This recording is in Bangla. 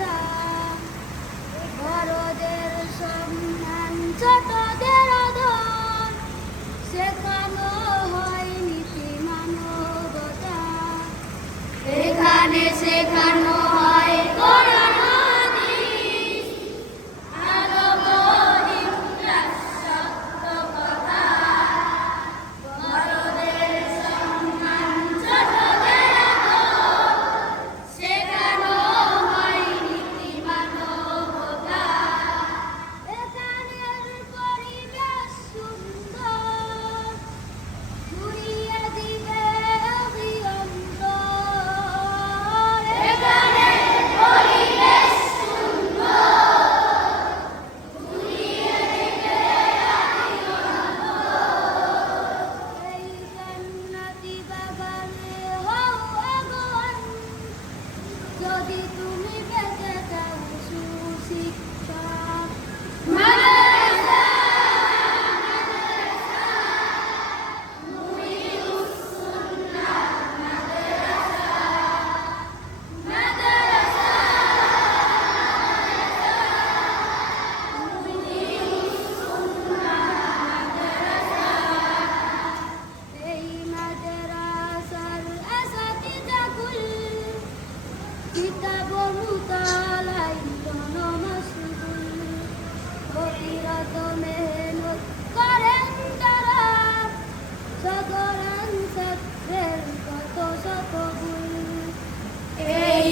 কথা, বড়দের সম্মান ছোটদের আদর, শেখানো হয় নীতি মানবতা। এখানে শেখানো হয় কোরআন হাদিস, আদব ইখলাস সত্য কথা, বড়দের সম্মান ছোটদের আদর, শেখানো হয় নীতি মানবতা। এখানের পরিবেশ সুন্দর, ঘুরিয়ে দিবে অন্তর। এখানের পরিবেশ সুন্দর, ঘুরিয়ে দিবে এই জান্নাতি বাগানে হও আগোয়ান, যদি তুমি পেতে চাও সুশিক্ষা। মাদ্রাসা, মুইনুস সুন্নাহ মাদ্রাসা, মাদ্রাসা, মুইনুস সুন্নাহ মাদ্রাসা। এই মাদ্রাসার আসাতিজাকুল কিতাব মুতালাই জনমশগুল, অবিরত মেহনত করেন তারা, সাধারণ ছাত্রের কত শত ভুল। এই